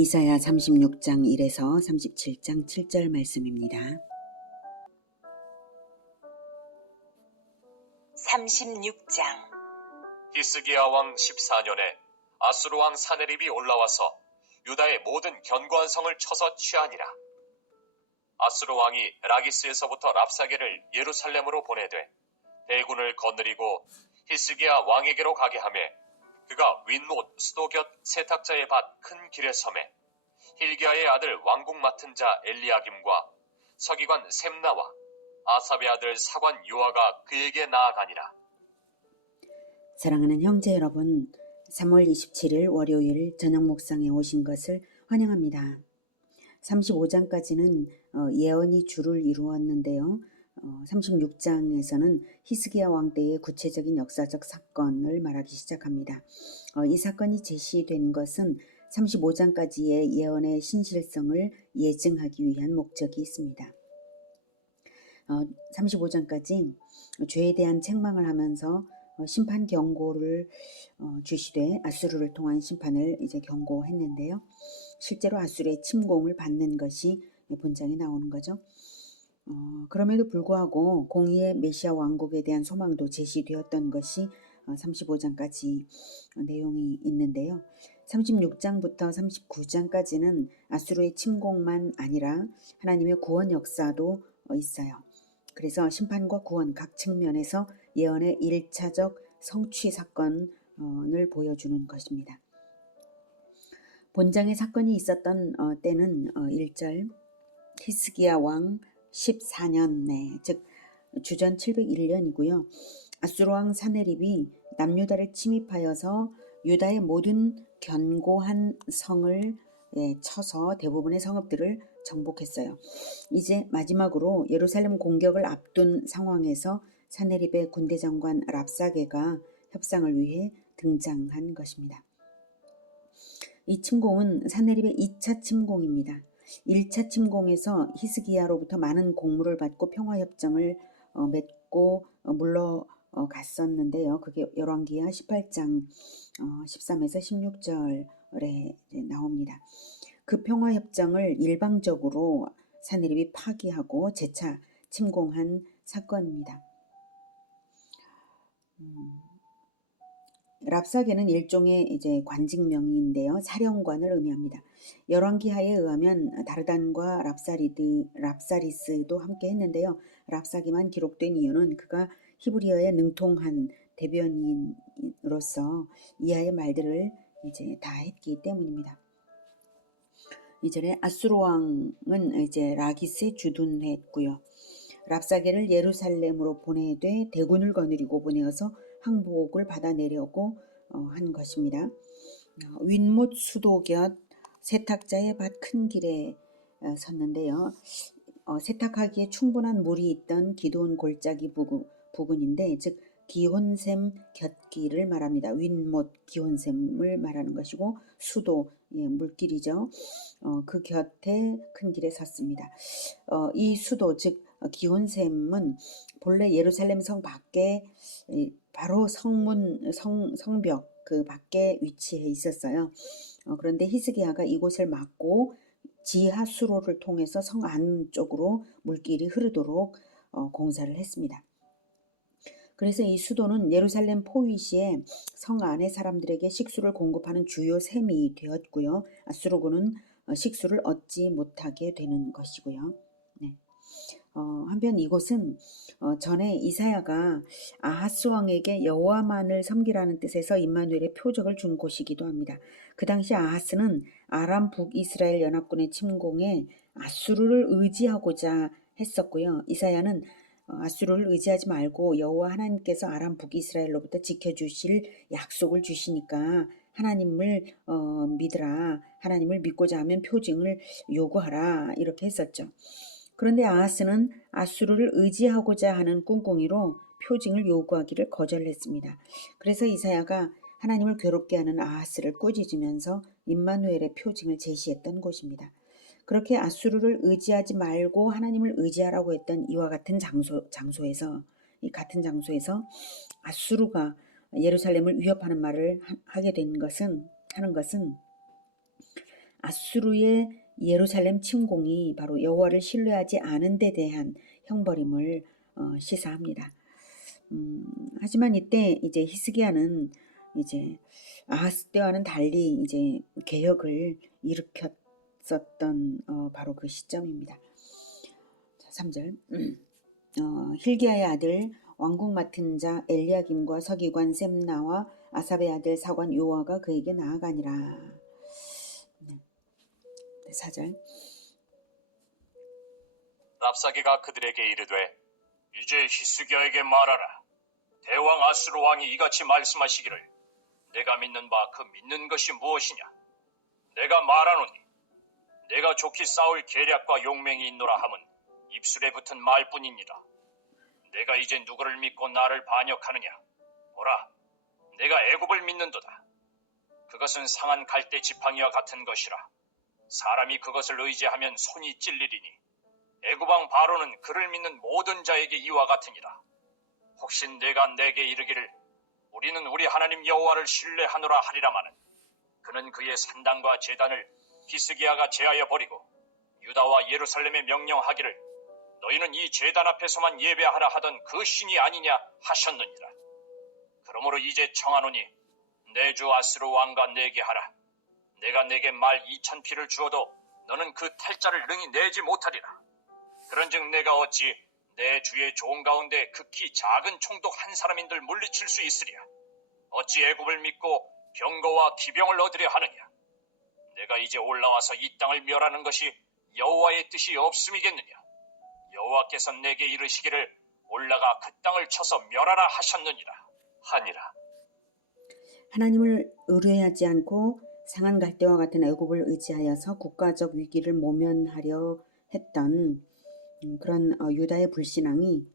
이사야 36장 1에서 37장 7절 말씀입니다. 36장. 히스기야 왕 14년에 아수르 왕 사네립이 올라와서 유다의 모든 견고한 성을 쳐서 취하니라. 아수르 왕이 라기스에서부터 랍사게를 예루살렘으로 보내되 대군을 거느리고 히스기야 왕에게로 가게 하매 그가 윗못 수도 곁 세탁자의 밭 큰 길에 서매 힐기야의 아들 왕국 맡은 자 엘리야김과 서기관 셈나와 아삽의 아들 사관 요아가 그에게 나아가니라. 사랑하는 형제 여러분, 3월 27일 월요일 저녁 묵상에 오신 것을 환영합니다. 35장까지는 예언이 주를 이루었는데요. 36장에서는 히스기야 왕 때의 구체적인 역사적 사건을 말하기 시작합니다. 이 사건이 제시된 것은 35장까지의 예언의 신실성을 예증하기 위한 목적이 있습니다. 35장까지 죄에 대한 책망을 하면서 심판 경고를 주시되 아수르를 통한 심판을 이제 경고했는데요. 실제로 아수르의 침공을 받는 것이 본장에 나오는 거죠. 그럼에도 불구하고 공의의 메시아 왕국에 대한 소망도 제시되었던 것이 35장까지 내용이 있는데요. 36장부터 39장까지는 아수르의 침공만 아니라 하나님의 구원 역사도 있어요. 그래서 심판과 구원 각 측면에서 예언의 1차적 성취 사건을 보여주는 것입니다. 본장의 사건이 있었던 때는 1절 히스기야 왕 14년, 즉 주전 701년이고요. 아수르 왕 사네립이 남유다를 침입하여서 유다의 모든 견고한 성을 쳐서 대부분의 성읍들을 정복했어요. 이제 마지막으로 예루살렘 공격을 앞둔 상황에서 사네립의 군대 장관 랍사게가 협상을 위해 등장한 것입니다. 이 침공은 사네립의 2차 침공입니다. 1차 침공에서 히스기야로부터 많은 공물을 받고 평화협정을 맺고 물러갔었는데요. 그게 열왕기하 18장 13에서 16절에 나옵니다. 그 평화협정을 일방적으로 사네립이 파기하고 재차 침공한 사건입니다. 랍사게는 일종의 이제 관직명인데요. 사령관을 의미합니다. 열왕기하에 의하면 다르단과 랍사리스도 함께 했는데요. 랍사게만 기록된 이유는 그가 히브리어에 능통한 대변인으로서 이하의 말들을 이제 다 했기 때문입니다. 이전에 아수르 왕은 이제 라기스에 주둔했고요. 랍사게를 예루살렘으로 보내되 대군을 거느리고 보내어서 항복을 받아내려고 한 것입니다. 윗못 수도 곁 세탁자의 밭 큰 길에 섰는데요. 세탁하기에 충분한 물이 있던 기드온 골짜기 부근인데, 즉 기혼샘 곁길을 말합니다. 윗못 기혼샘을 말하는 것이고 수도 물길이죠. 그 곁에 큰 길에 섰습니다. 이 수도 즉 기혼샘은 본래 예루살렘 성 밖에 바로 성벽 그 밖에 위치해 있었어요. 그런데 히스기야가 이곳을 막고 지하 수로를 통해서 성 안쪽으로 물길이 흐르도록 공사를 했습니다. 그래서 이 수도는 예루살렘 포위 시에 성 안의 사람들에게 식수를 공급하는 주요 샘이 되었고요. 아수르군은 식수를 얻지 못하게 되는 것이고요. 한편 이곳은 전에 이사야가 아하스 왕에게 여호와만을 섬기라는 뜻에서 임마누엘의 표적을 준 곳이기도 합니다. 그 당시 아하스는 아람 북이스라엘 연합군의 침공에 아수르를 의지하고자 했었고요. 이사야는 아수르를 의지하지 말고 여호와 하나님께서 아람 북이스라엘로부터 지켜주실 약속을 주시니까 하나님을 믿으라. 하나님을 믿고자 하면 표징을 요구하라. 이렇게 했었죠. 그런데 아하스는 아수르를 의지하고자 하는 꿍꿍이로 표징을 요구하기를 거절했습니다. 그래서 이사야가 하나님을 괴롭게 하는 아하스를 꾸짖으면서 임마누엘의 표징을 제시했던 곳입니다. 그렇게 아수르를 의지하지 말고 하나님을 의지하라고 했던 이와 같은 장소에서 아수르가 예루살렘을 위협하는 말을 하는 것은 아수르의 예루살렘 침공이 바로 여호와를 신뢰하지 않은 데 대한 형벌임을 시사합니다. 하지만 이때 이제 히스기야는 이제 아하스 때와는 달리 이제 개혁을 일으켰었던 바로 그 시점입니다. 자, 3절. 힐기야의 아들 왕궁 맡은 자 엘리야김과 서기관 셈나와 아삽의 아들 사관 요아가 그에게 나아가니라. 네, 4절. 랍사게가 그들에게 이르되 이제 히스기야에게 말하라. 대왕 아수르 왕이 이같이 말씀하시기를 내가 믿는 바 그 믿는 것이 무엇이냐. 내가 말하노니 내가 좋게 싸울 계략과 용맹이 있노라 함은 입술에 붙은 말뿐이니라. 내가 이제 누구를 믿고 나를 반역하느냐. 보라, 내가 애굽을 믿는도다. 그것은 상한 갈대 지팡이와 같은 것이라. 사람이 그것을 의지하면 손이 찔리리니 애굽왕 바로는 그를 믿는 모든 자에게 이와 같으니라. 혹시 내가 내게 이르기를 우리는 우리 하나님 여호와를 신뢰하노라 하리라마는 그는 그의 산당과 제단을 히스기야가 제하여 버리고 유다와 예루살렘에 명령하기를 너희는 이 제단 앞에서만 예배하라 하던 그 신이 아니냐 하셨느니라. 그러므로 이제 청하노니 내 주 아수르 왕과 내게 하라. 내가 내게 말 2,000피를 주어도 너는 그 탈자를 능히 내지 못하리라. 그런즉 내가 어찌 내 주의 종 가운데 극히 작은 총독 한 사람인들 물리칠 수 있으랴. 어찌 애굽을 믿고 병거와 기병을 얻으려 하느냐. 내가 이제 올라와서 이 땅을 멸하는 것이 여호와의 뜻이 없음이겠느냐. 여호와께서 내게 이르시기를 올라가 그 땅을 쳐서 멸하라 하셨느니라 하니라. 하나님을 의뢰하지 않고 상한 갈대와 같은 애굽을 의지하여서 국가적 위기를 모면하려 했던 그런 유다의 불신앙이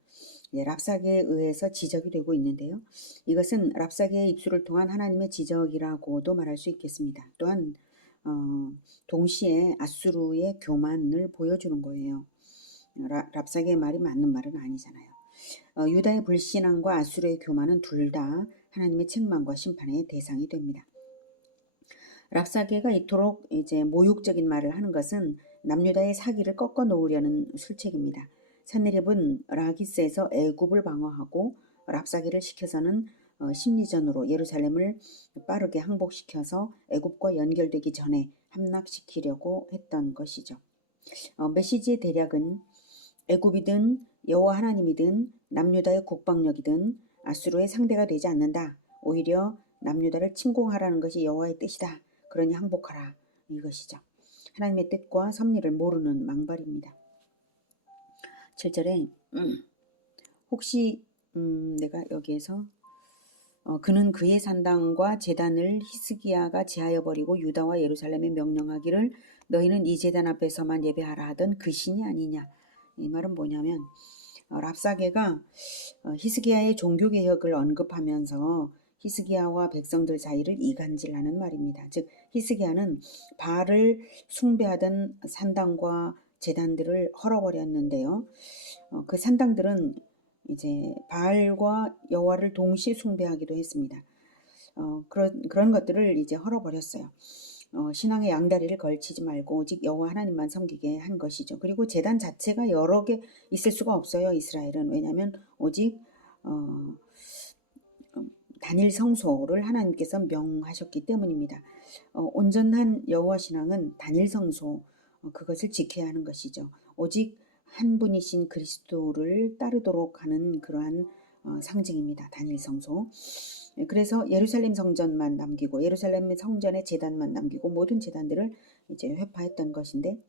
랍사게에 의해서 지적이 되고 있는데요. 이것은 랍사게의 입술을 통한 하나님의 지적이라고도 말할 수 있겠습니다. 또한 동시에 아수르의 교만을 보여주는 거예요. 랍사게의 말이 맞는 말은 아니잖아요. 유다의 불신앙과 아수르의 교만은 둘 다 하나님의 책망과 심판의 대상이 됩니다. 랍사게가 이토록 이제 모욕적인 말을 하는 것은 남유다의 사기를 꺾어 놓으려는 술책입니다. 산헤립은 라기스에서 애굽을 방어하고 랍사게를 시켜서는 심리전으로 예루살렘을 빠르게 항복시켜서 애굽과 연결되기 전에 함락시키려고 했던 것이죠. 메시지의 대략은 애굽이든 여호와 하나님이든 남유다의 국방력이든 아수르의 상대가 되지 않는다. 오히려 남유다를 침공하라는 것이 여호와의 뜻이다. 그러니 항복하라. 이것이죠. 하나님의 뜻과 섭리를 모르는 망발입니다. 7절에 혹시 내가 여기에서 그는 그의 산당과 제단을 히스기야가 제하여 버리고 유다와 예루살렘에 명령하기를 너희는 이 제단 앞에서만 예배하라 하던 그 신이 아니냐. 이 말은 뭐냐면 랍사게가 히스기야의 종교개혁을 언급하면서 히스기야와 백성들 사이를 이간질하는 말입니다. 즉 히스기야는 바알을 숭배하던 산당과 제단들을 헐어버렸는데요. 그 산당들은 이제 바알과 여호와를 동시에 숭배하기도 했습니다. 그런 것들을 이제 헐어버렸어요. 신앙의 양다리를 걸치지 말고 오직 여호와 하나님만 섬기게 한 것이죠. 그리고 제단 자체가 여러 개 있을 수가 없어요. 이스라엘은. 왜냐하면 오직 단일 성소를 하나님께서 명하셨기 때문입니다. 온전한 여호와 신앙은 단일 성소 그것을 지켜야 하는 것이죠. 오직 한 분이신 그리스도를 따르도록 하는 그러한 상징입니다. 단일 성소. 그래서 예루살렘 성전만 남기고 예루살렘 성전의 제단만 남기고 모든 제단들을 이제 회파했던 것인데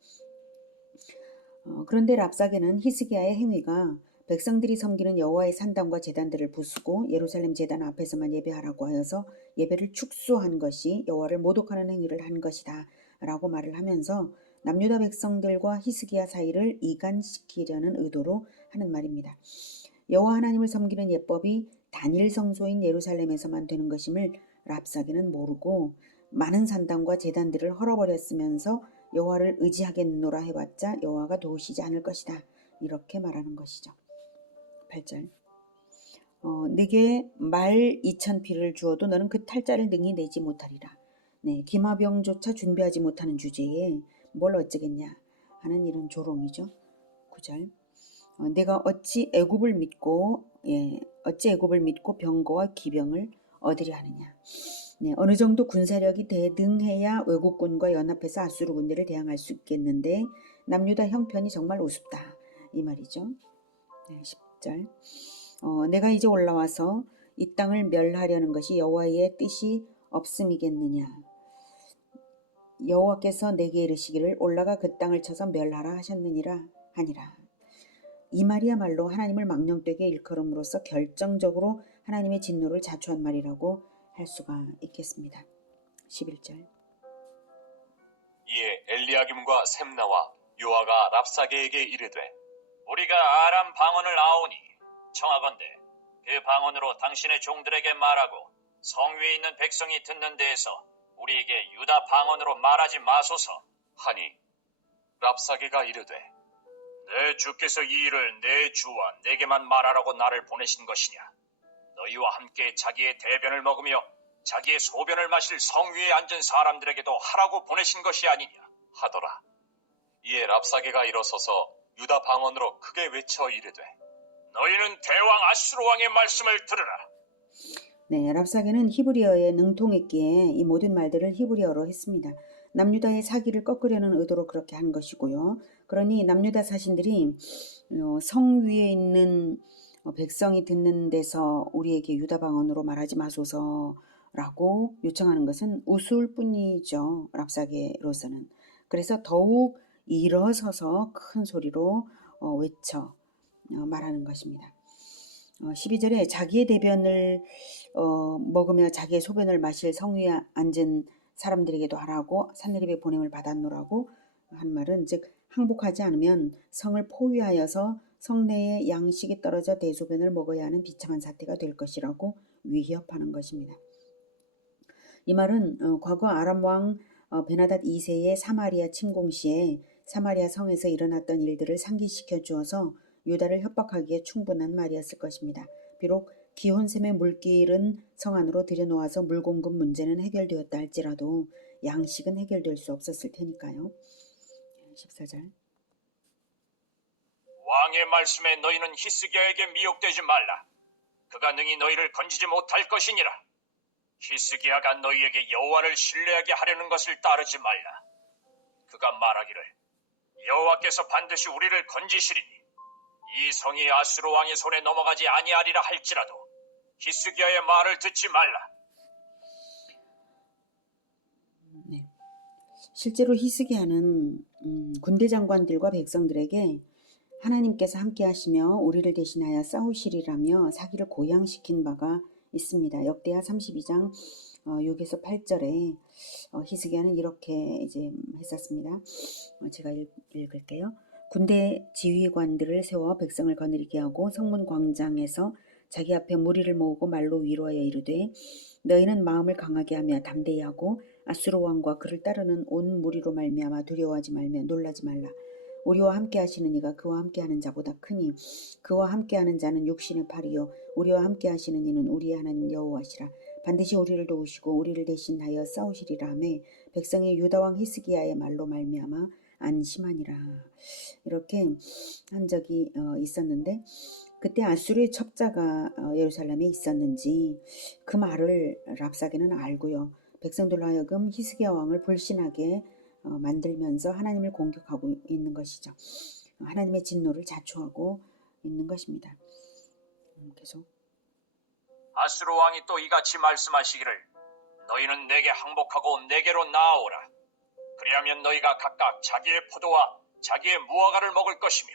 그런데 랍사게는 히스기야의 행위가 백성들이 섬기는 여호와의 산당과 제단들을 부수고 예루살렘 제단 앞에서만 예배하라고 하여서 예배를 축소한 것이 여호와를 모독하는 행위를 한 것이다 라고 말을 하면서 남유다 백성들과 히스기야 사이를 이간시키려는 의도로 하는 말입니다. 여호와 하나님을 섬기는 예법이 단일 성소인 예루살렘에서만 되는 것임을 랍사게는 모르고 많은 산당과 제단들을 헐어버렸으면서 여호와를 의지하겠노라 해봤자 여호와가 도우시지 않을 것이다. 이렇게 말하는 것이죠. 8절 네게 말 2,000피를 주어도 너는 그 탈자를 능히 내지 못하리라. 네, 기마병조차 준비하지 못하는 주제에 뭘 어쩌겠냐 하는 이런 조롱이죠. 9절. 내가 어찌 애굽을 믿고 병거와 기병을 얻으려 하느냐. 네, 어느 정도 군사력이 대등해야 외국군과 연합해서 아수르 군대를 대항할 수 있겠는데 남유다 형편이 정말 우습다 이 말이죠. 네, 10절. 내가 이제 올라와서 이 땅을 멸하려는 것이 여호와의 뜻이 없음이겠느냐. 여호와께서 내게 이르시기를 올라가 그 땅을 쳐서 멸하라 하셨느니라 하니라. 이 말이야말로 하나님을 망령되게 일컬음으로써 결정적으로 하나님의 진노를 자초한 말이라고 할 수가 있겠습니다. 11절. 이에 엘리야김과 셈나와 요아가 랍사게에게 이르되 우리가 아람 방언을 아오니 청하건대 그 방언으로 당신의 종들에게 말하고 성 위에 있는 백성이 듣는 데에서 우리에게 유다 방언으로 말하지 마소서 하니 랍사게가 이르되 내 주께서 이 일을 내 주와 내게만 말하라고 나를 보내신 것이냐. 너희와 함께 자기의 대변을 먹으며 자기의 소변을 마실 성 위에 앉은 사람들에게도 하라고 보내신 것이 아니냐 하더라. 이에 랍사게가 일어서서 유다 방언으로 크게 외쳐 이르되 너희는 대왕 아수르 왕의 말씀을 들으라. 네, 랍사게는 히브리어에 능통했기에 이 모든 말들을 히브리어로 했습니다. 남유다의 사기를 꺾으려는 의도로 그렇게 한 것이고요. 그러니 남유다 사신들이 성 위에 있는 백성이 듣는 데서 우리에게 유다 방언으로 말하지 마소서라고 요청하는 것은 우스울 뿐이죠. 랍사게로서는. 그래서 더욱 일어서서 큰 소리로 외쳐 말하는 것입니다. 12절에 자기의 대변을 먹으며 자기의 소변을 마실 성 위에 앉은 사람들에게도 하라고 산헤립의 보냄을 받았노라고 한 말은 즉 항복하지 않으면 성을 포위하여서 성내에 양식이 떨어져 대소변을 먹어야 하는 비참한 사태가 될 것이라고 위협하는 것입니다. 이 말은 과거 아람 왕 베나닷 2세의 사마리아 침공 시에 사마리아 성에서 일어났던 일들을 상기시켜 주어서 유다를 협박하기에 충분한 말이었을 것입니다. 비록 기혼샘의 물길은 성 안으로 들여놓아서 물공급 문제는 해결되었다 할지라도 양식은 해결될 수 없었을 테니까요. 14절. 왕의 말씀에 너희는 히스기야에게 미혹되지 말라. 그가 능히 너희를 건지지 못할 것이니라. 히스기야가 너희에게 여호와를 신뢰하게 하려는 것을 따르지 말라. 그가 말하기를 여호와께서 반드시 우리를 건지시리니 이 성이 아수르 왕의 손에 넘어가지 아니하리라 할지라도 히스기야의 말을 듣지 말라. 네. 실제로 히스기야는 군대 장관들과 백성들에게 하나님께서 함께 하시며 우리를 대신하여 싸우시리라며 사기를 고양시킨 바가 있습니다. 역대하 32장 6에서 8절에 히스기야는 이렇게 이제 했었습니다. 제가 읽을게요. 군대 지휘관들을 세워 백성을 거느리게 하고 성문 광장에서 자기 앞에 무리를 모으고 말로 위로하여 이르되 너희는 마음을 강하게 하며 담대히 하고 아수르 왕과 그를 따르는 온 무리로 말미암아 두려워하지 말며 놀라지 말라. 우리와 함께 하시는 이가 그와 함께 하는 자보다 크니 그와 함께 하는 자는 육신의 팔이요 우리와 함께 하시는 이는 우리의 하나님 여호와시라. 반드시 우리를 도우시고 우리를 대신하여 싸우시리라 하매 백성이 유다 왕 히스기야의 말로 말미암아 안심하니라. 이렇게 한 적이 있었는데 그때 아수르의 첩자가 예루살렘에 있었는지 그 말을 랍사게는 알고요. 백성들로 하여금 히스기야 왕을 불신하게 만들면서 하나님을 공격하고 있는 것이죠. 하나님의 진노를 자초하고 있는 것입니다. 계속. 아수르 왕이 또 이같이 말씀하시기를 너희는 내게 항복하고 내게로 나아오라. 그리하면 너희가 각각 자기의 포도와 자기의 무화과를 먹을 것이며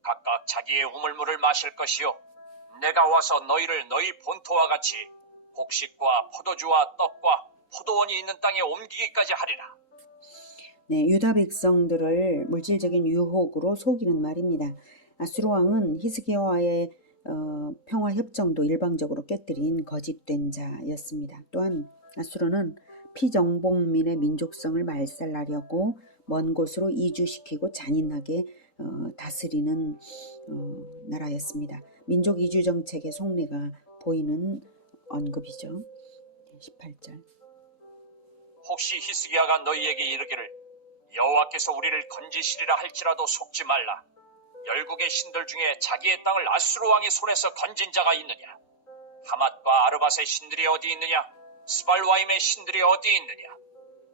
각각 자기의 우물물을 마실 것이요 내가 와서 너희를 너희 본토와 같이 곡식과 포도주와 떡과 포도원이 있는 땅에 옮기기까지 하리라. 네, 유다 백성들을 물질적인 유혹으로 속이는 말입니다. 아수르 왕은 히스기야와의 평화 협정도 일방적으로 깨뜨린 거짓된 자였습니다. 또한 아수르는 피정복민의 민족성을 말살하려고 먼 곳으로 이주시키고 잔인하게 다스리는 나라였습니다. 민족 이주 정책의 속내가 보이는 언급이죠. 18절. 혹시 히스기야가 너희에게 이르기를 여호와께서 우리를 건지시리라 할지라도 속지 말라. 열국의 신들 중에 자기의 땅을 아수르 왕의 손에서 건진 자가 있느냐? 하맛과 아르밧의 신들이 어디 있느냐? 스발와임의 신들이 어디 있느냐?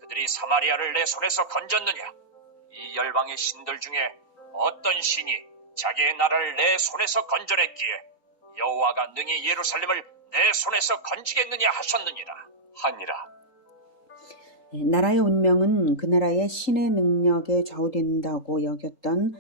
그들이 사마리아를 내 손에서 건졌느냐? 이 열방의 신들 중에 어떤 신이 자기의 나라를 내 손에서 건져냈기에 여호와가 능히 예루살렘을 내 손에서 건지겠느냐 하셨느니라 하니라. 나라의 운명은 그 나라의 신의 능력에 좌우된다고 여겼던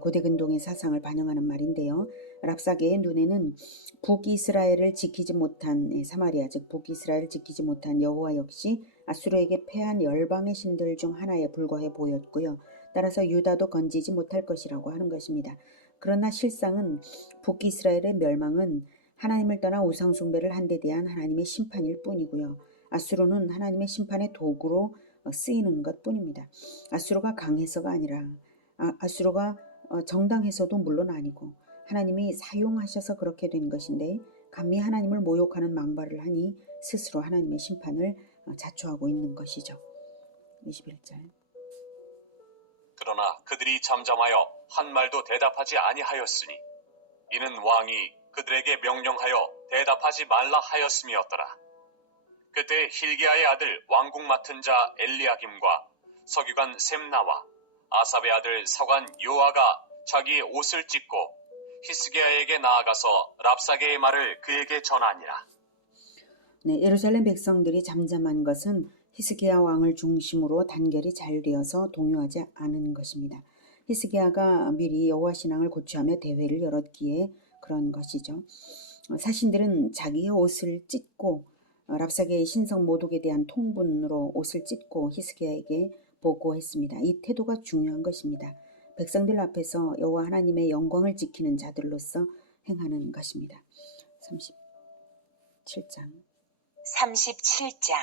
고대 근동의 사상을 반영하는 말인데요. 랍사게의 눈에는 북이스라엘을 지키지 못한 사마리아, 즉 북이스라엘을 지키지 못한 여호와 역시 아수르에게 패한 열방의 신들 중 하나에 불과해 보였고요. 따라서 유다도 건지지 못할 것이라고 하는 것입니다. 그러나 실상은 북이스라엘의 멸망은 하나님을 떠나 우상 숭배를 한 데 대한 하나님의 심판일 뿐이고요. 아수르는 하나님의 심판의 도구로 쓰이는 것뿐입니다. 아수르가 강해서가 아니라 아수르가 정당해서도 물론 아니고 하나님이 사용하셔서 그렇게 된 것인데 감히 하나님을 모욕하는 망발을 하니 스스로 하나님의 심판을 자초하고 있는 것이죠. 21절. 그러나 그들이 잠잠하여 한 말도 대답하지 아니하였으니 이는 왕이 그들에게 명령하여 대답하지 말라 하였음이었더라. 그때 힐기야의 아들 왕궁 맡은 자 엘리야김과 서기관 셈나와 아삽의 아들 서관 요아가 자기의 옷을 찢고 히스기야에게 나아가서 랍사게의 말을 그에게 전하니라. 네, 예루살렘 백성들이 잠잠한 것은 히스기야 왕을 중심으로 단결이 잘 되어서 동요하지 않은 것입니다. 히스기야가 미리 여호와 신앙을 고취하며 대회를 열었기에 그런 것이죠. 사신들은 자기의 옷을 찢고 랍사게의 신성 모독에 대한 통분으로 옷을 찢고 히스기야에게 보고했습니다. 이 태도가 중요한 것입니다. 백성들 앞에서 여호와 하나님의 영광을 지키는 자들로서 행하는 것입니다. 37장. 37장.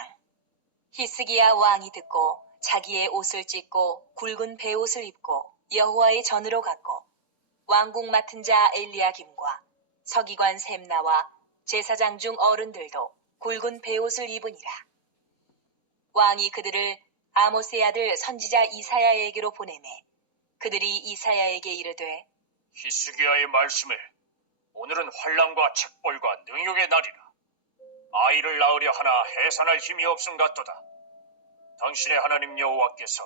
히스기야 왕이 듣고 자기의 옷을 찢고 굵은 베옷을 입고 여호와의 전으로 갔고 왕궁 맡은 자 엘리야김과 서기관 셈나와 제사장 중 어른들도 굵은 베옷을 입으니라. 왕이 그들을 아모스의 아들 선지자 이사야에게로 보내매 그들이 이사야에게 이르되 히스기야의 말씀에 오늘은 환난과 책벌과 능욕의 날이라. 아이를 낳으려 하나 해산할 힘이 없음 같도다. 당신의 하나님 여호와께서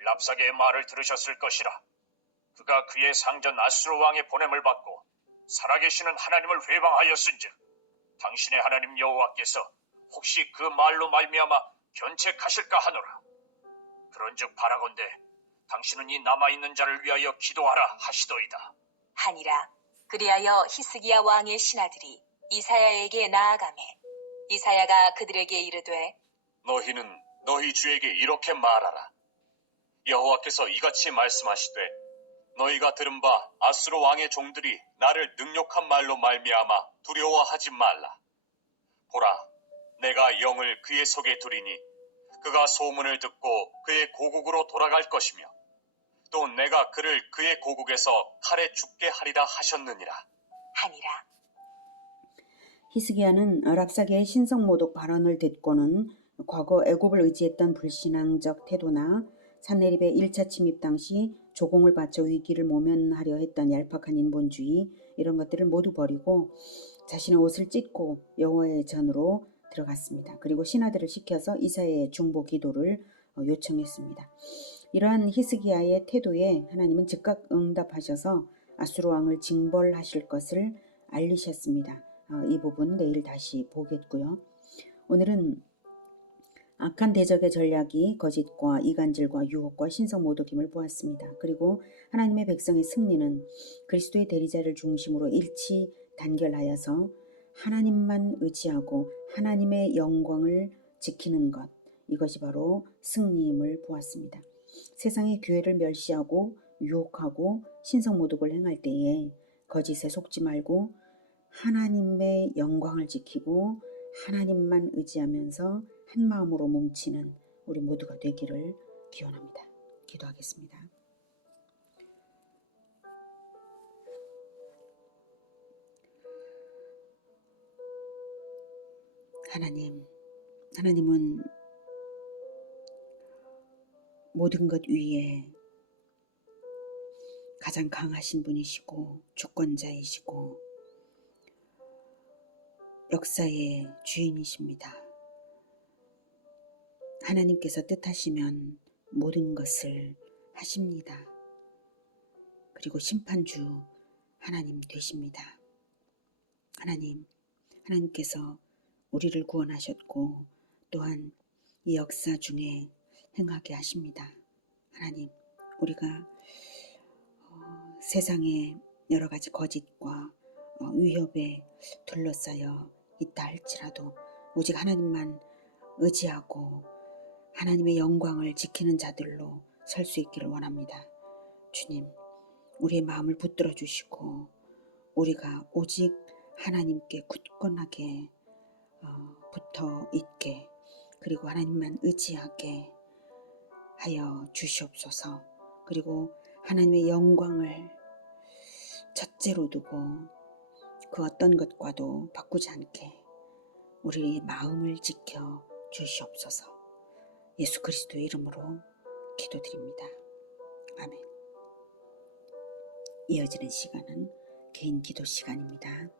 랍사게의 말을 들으셨을 것이라. 그가 그의 상전 아수르 왕의 보냄을 받고 살아계시는 하나님을 회방하였은즉 당신의 하나님 여호와께서 혹시 그 말로 말미암아 견책하실까 하노라. 그런즉 바라건대 당신은 이 남아있는 자를 위하여 기도하라 하시도이다. 하니라. 그리하여 히스기야 왕의 신하들이 이사야에게 나아가매 이사야가 그들에게 이르되 너희는 너희 주에게 이렇게 말하라. 여호와께서 이같이 말씀하시되 너희가 들은 바 아수르 왕의 종들이 나를 능욕한 말로 말미암아 두려워하지 말라. 보라, 내가 영을 그의 속에 두리니 그가 소문을 듣고 그의 고국으로 돌아갈 것이며 또 내가 그를 그의 고국에서 칼에 죽게 하리라 하셨느니라. 하니라. 히스기야는 랍사게의 신성모독 발언을 듣고는 과거 애굽을 의지했던 불신앙적 태도나 산헤립의 1차 침입 당시 조공을 바쳐 위기를 모면하려 했던 얄팍한 인본주의 이런 것들을 모두 버리고 자신의 옷을 찢고 여호와의 전으로 들어갔습니다. 그리고 신하들을 시켜서 이사야의 중보 기도를 요청했습니다. 이러한 히스기야의 태도에 하나님은 즉각 응답하셔서 아수르 왕을 징벌하실 것을 알리셨습니다. 이 부분 내일 다시 보겠고요. 오늘은 악한 대적의 전략이 거짓과 이간질과 유혹과 신성모독임을 보았습니다. 그리고 하나님의 백성의 승리는 그리스도의 대리자를 중심으로 일치 단결하여서 하나님만 의지하고 하나님의 영광을 지키는 것, 이것이 바로 승리임을 보았습니다. 세상의 교회를 멸시하고 유혹하고 신성모독을 행할 때에 거짓에 속지 말고 하나님의 영광을 지키고 하나님만 의지하면서 한 마음으로 뭉치는 우리 모두가 되기를 기원합니다. 기도하겠습니다. 하나님은 모든 것 위에 가장 강하신 분이시고 주권자이시고 역사의 주인이십니다. 하나님께서 뜻하시면 모든 것을 하십니다. 그리고 심판주 하나님 되십니다. 하나님께서 우리를 구원하셨고 또한 이 역사 중에 행하게 하십니다. 하나님, 우리가 세상의 여러 가지 거짓과 위협에 둘러싸여 있다 할지라도 오직 하나님만 의지하고 하나님의 영광을 지키는 자들로 설 수 있기를 원합니다. 주님, 우리의 마음을 붙들어 주시고 우리가 오직 하나님께 굳건하게 붙어 있게 그리고 하나님만 의지하게 하여 주시옵소서. 그리고 하나님의 영광을 첫째로 두고 그 어떤 것과도 바꾸지 않게 우리의 마음을 지켜 주시옵소서. 예수 그리스도의 이름으로 기도드립니다. 아멘. 이어지는 시간은 개인 기도 시간입니다.